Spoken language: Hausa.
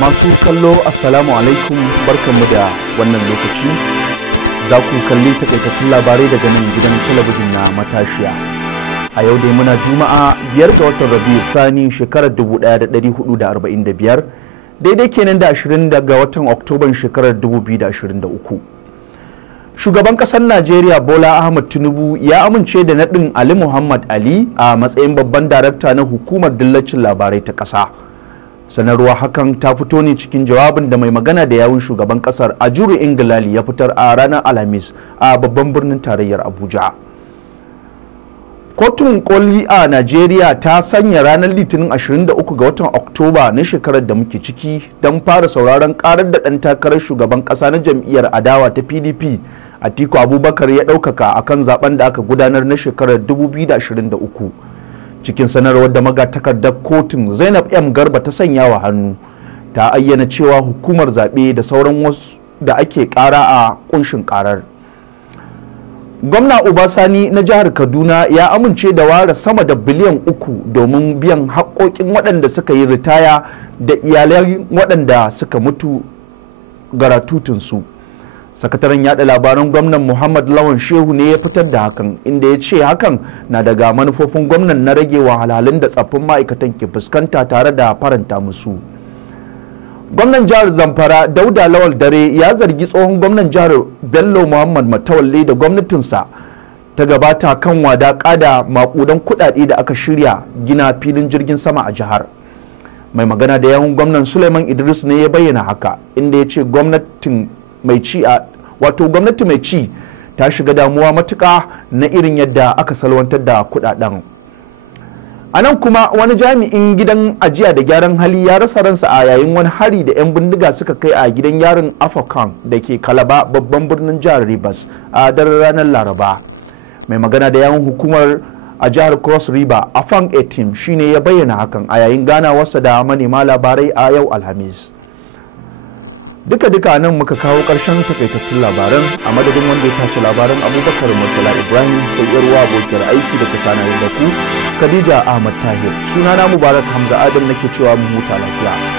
Masu kallo assalamu alaikum, barkanmu da wannan lokaci. Za ku kalli takaitattun labarai daga nan gidan talabijin na Matashiya. A yau dai muna Juma'a 5 ga watan Rabiu Thani shekarar 1445, daidai kenan da 20 ga watan Oktoban shekarar 2023. Shugaban ƙasar Najeriya Bola Ahmed Tinubu ya amince da naɗin Ali Muhammad Ali a matsayin babban darakta na hukumar dillacin labarai ta ƙasa. Sanarwa hakan ta fito ne cikin jawabin da mai magana da yawun shugaban kasar Ajuru Ingilali ya fitar a ranar Alhamis a babban birnin tarayyar Abuja. Kotun koli a Najeriya ta sanya ranar Litinin 23 ga watan Oktoba na shekarar da muke ciki don fara sauraron karar da ɗan takarar shugaban ƙasa na jam'iyyar adawa ta PDP Atiku Abubakar ya ɗaukaka akan zaben da aka gudanar na shekarar 2023. Cikin sanarwar da magatakardar kotun Zainab M Garba ta sanya wa hannu, ta ayyana cewa hukumar zaɓe da sauran wasu da ake ƙara a ƙunshin ƙarar. Gwamna Obasani na jihar Kaduna ya amince da ware sama da biliyan 3 domin biyan haƙƙoƙin waɗanda suka yi ritaya da iyalai waɗanda suka mutu garatutunsu. Sakataren yada labaran gwamnan Muhammad Lawan Shehu ne ya fitar da hakan, inda ya ce hakan na daga manufofin gwamnan na rage wahalhalun da tsaffin ma'aikatan ke fuskanta tare da faranta musu. Gwamnan jihar Zamfara Dauda Lawal Dare ya zargi tsohon gwamnan jihar Bello Muhammad Matawalle da gwamnatinsa ta gabata kan wadaƙa da maƙudan kuɗaɗe da aka shirya gina filin jirgin sama a jihar. Mai magana da yawun gwamnan Suleiman Idris ne ya bayyana haka, inda ya ce gwamnati mai ci ta shiga damuwa matuƙa na irin yadda aka salwantar da kuɗaɗen. A nan kuma wani jami'in gidan ajiya da gyaran hali ya rasa ransa a yayin wani hari da 'yan bindiga suka kai a gidan yarin Afakan da ke Kalaba babban birnin jihar Rivers a daren ranar Laraba. Mai magana da yawun hukumar a jihar Cross River Afang Etim shine ya bayyana hakan a yayin ganawarsa da manema labarai a yau Alhamis. Duka nan muka kawo ƙarshen takaitattun labaran, a madadin wanda ya tace labaran Abubakar Murtala Ibrahim, sai yarwa abokiyar aiki da ta sanar da ku Khadija Ahmad Tahir. Sunana Mubarak Hamza Adam nake cewa mu huta lafiya.